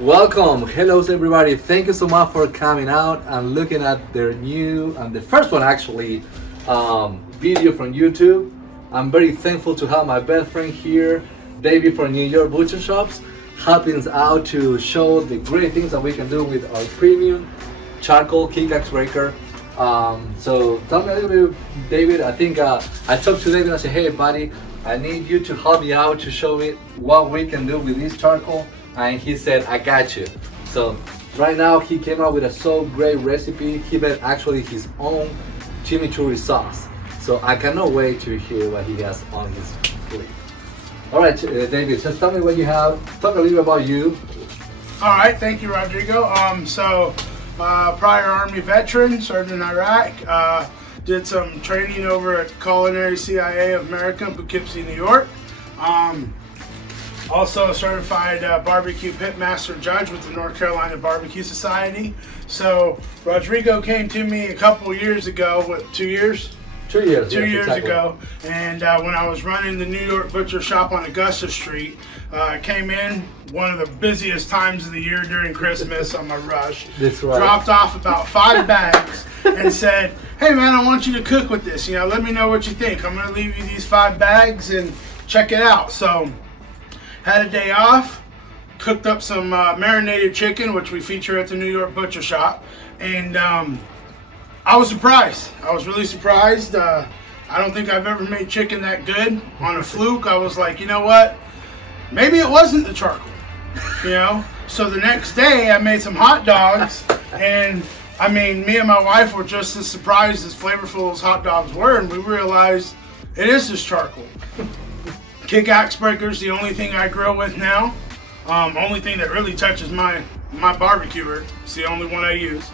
Welcome, hello everybody. Thank you so much for coming out and looking at their new and the first one actually video from YouTube. I'm very thankful to have my best friend here, David from New York Butcher Shops, helping us out to show the great things that we can do with our premium charcoal Kick AxeBreaker. So tell me a little bit, David. I think I talked to David and I said, hey buddy, I need you to help me out to show me what we can do with this charcoal. And he said, I got you. So right now he came out with a so great recipe. He made actually his own chimichurri sauce. So I cannot wait to hear what he has on his plate. All right, David, just tell me what you have. Talk a little bit about you. All right, thank you, Rodrigo. Prior Army veteran, served in Iraq. Did some training over at Culinary CIA of America in Poughkeepsie, New York. Also a certified barbecue pitmaster judge with the North Carolina Barbecue Society. So Rodrigo came to me a couple years ago, what, 2 years? 2 years. Two years ago, and when I was running the New York Butcher Shop on Augusta Street, came in one of the busiest times of the year during Christmas on my rush. That's right. Dropped off about 5 bags and said, hey man, I want you to cook with this. You know, let me know what you think. I'm gonna leave you these 5 bags and check it out. So, had a day off, cooked up some marinated chicken, which we feature at the New York Butcher Shop, and I was surprised. I was really surprised. I don't think I've ever made chicken that good on a fluke. I was like, you know what? Maybe it wasn't the charcoal, you know? So the next day I made some hot dogs, and I mean, me and my wife were just as surprised as flavorful as hot dogs were, and we realized it is this charcoal. Kick AxeBreaker is the only thing I grill with now. Only thing that really touches my barbecuer. It's the only one I use.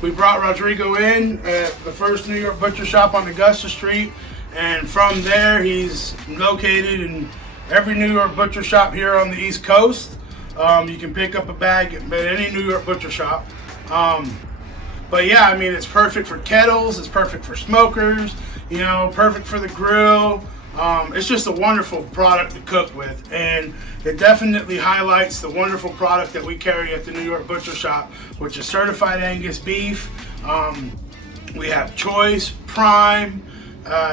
We brought Rodrigo in at the first New York Butcher Shop on Augusta Street, and from there he's located in every New York Butcher Shop here on the East Coast. You can pick up a bag at any New York Butcher Shop. But yeah, I mean, it's perfect for kettles, it's perfect for smokers, you know, perfect for the grill. It's just a wonderful product to cook with, and it definitely highlights the wonderful product that we carry at the New York Butcher Shop, which is certified Angus beef. We have choice, prime,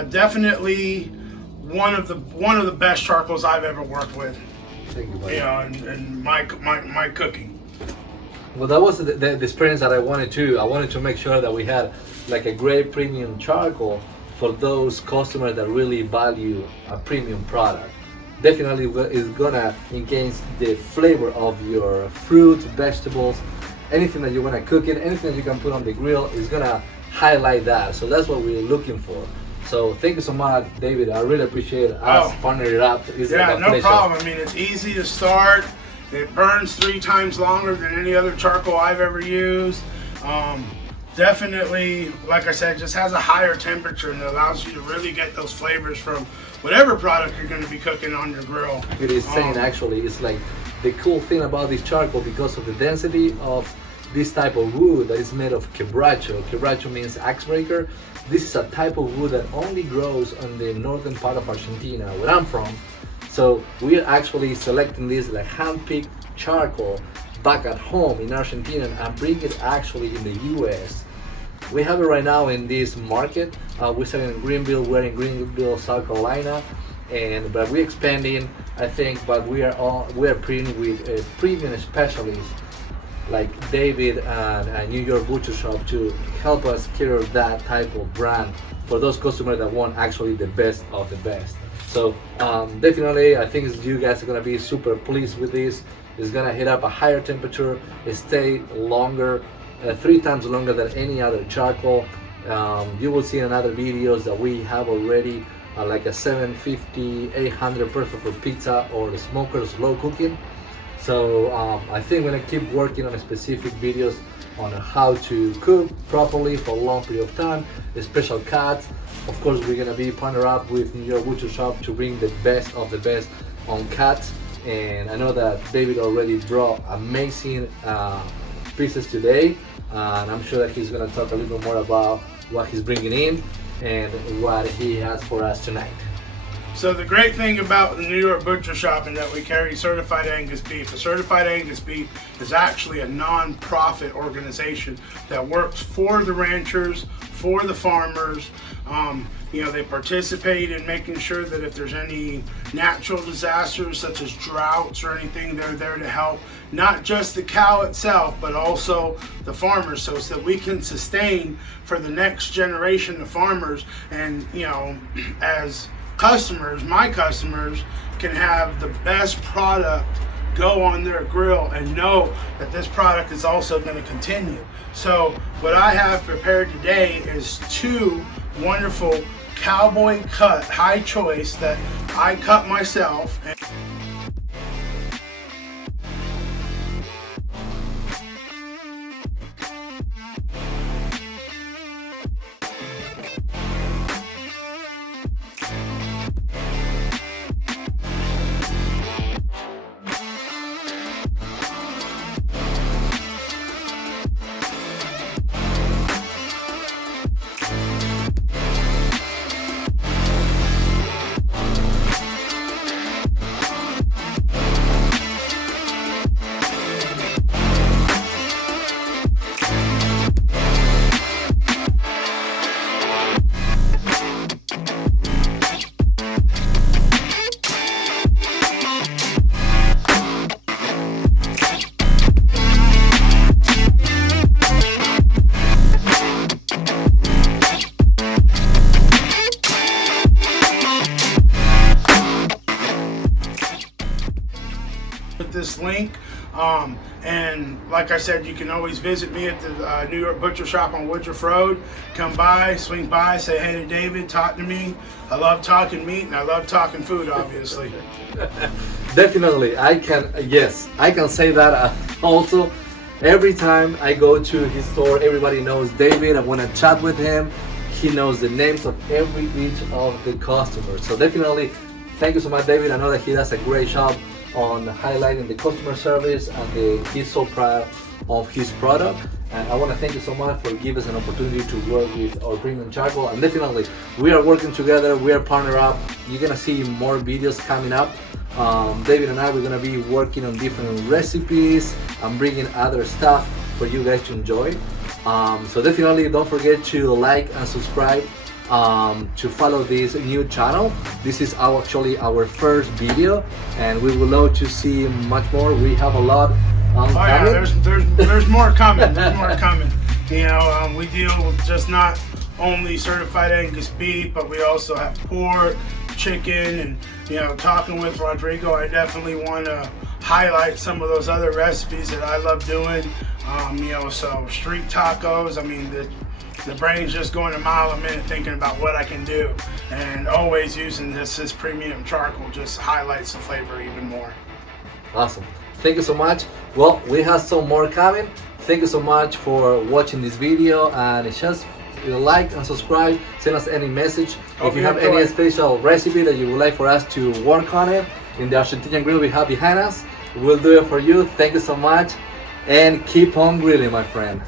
definitely one of the best charcoals I've ever worked with. Thank you, buddy. You know, in my cooking. Well, that was the experience that I wanted to. I wanted to make sure that we had like a great premium charcoal for those customers that really value a premium product. Definitely is gonna enhance the flavor of your fruits, vegetables, anything that you wanna cook in, anything that you can put on the grill is gonna highlight that. So that's what we're looking for. So thank you so much, David. I really appreciate us partnering up. It's yeah, like a no pleasure. problem. I mean, it's easy to start. It burns 3 times longer than any other charcoal I've ever used. Definitely, like I said, just has a higher temperature and allows you to really get those flavors from whatever product you're going to be cooking on your grill. It is saying actually, it's like the cool thing about this charcoal, because of the density of this type of wood that is made of quebracho. Quebracho means axebreaker. This is a type of wood that only grows on the northern part of Argentina, where I'm from. So we're actually selecting this like hand-picked charcoal back at home in Argentina and bring it actually in the US. We have it right now in this market. We're selling in Greenville. We're in Greenville, South Carolina, but we're expanding. I think, but we are printing with premium specialists like David and New York Butcher Shop to help us carry that type of brand for those customers that want actually the best of the best. So definitely, I think you guys are gonna be super pleased with this. It's gonna hit up a higher temperature, stay longer. 3 times longer than any other charcoal. You will see in other videos that we have already like a 750, 800 perfect for pizza or the smoker slow cooking. So I think we're gonna keep working on specific videos on how to cook properly for a long period of time, special cuts. Of course, we're gonna be partnered up with New York Butcher Shop to bring the best of the best on cuts. And I know that David already brought amazing pieces today, and I'm sure that he's going to talk a little bit more about what he's bringing in and what he has for us tonight. So the great thing about the New York Butcher Shop is that we carry certified Angus beef. The certified Angus beef is actually a non-profit organization that works for the ranchers, for the farmers. You know, they participate in making sure that if there's any natural disasters such as droughts or anything, they're there to help not just the cow itself, but also the farmers, so that we can sustain for the next generation of farmers. And, you know, as customers, my customers can have the best product go on their grill and know that this product is also going to continue. So what I have prepared today is 2 wonderful cowboy cut high choice that I cut myself. With this link, and like I said, you can always visit me at the New York Butcher Shop on Woodruff Road. Come by, swing by, say hey to David, talk to me. I love talking meat and I love talking food, obviously. Definitely, I can say that also. Every time I go to his store, everybody knows David. I want to chat with him. He knows the names of each of the customers. So definitely, thank you so much, David. I know that he does a great job on highlighting the customer service, and he's so proud of his product. And I want to thank you so much for giving us an opportunity to work with our premium charcoal. And definitely, we are working together. We are partnered up. You're gonna see more videos coming up. David and I, we're gonna be working on different recipes and bringing other stuff for you guys to enjoy. So definitely don't forget to like and subscribe, to follow this new channel. This is actually our first video, and we would love to see much more. We have a lot coming. Yeah, there's more coming. There's more coming. You know, we deal with just not only certified Angus beef, but we also have pork, chicken, and, you know, talking with Rodrigo, I definitely want to highlight some of those other recipes that I love doing. You know, so street tacos, I mean, the brain's just going a mile a minute thinking about what I can do, and always using this premium charcoal just highlights the flavor even more. Awesome. Thank you so much. Well, we have some more coming. Thank you so much for watching this video, and just like and subscribe. Send us any message. If you have any special recipe that you would like for us to work on it in the Argentinian grill we have behind us, we'll do it for you. Thank you so much, and keep on grilling, my friend.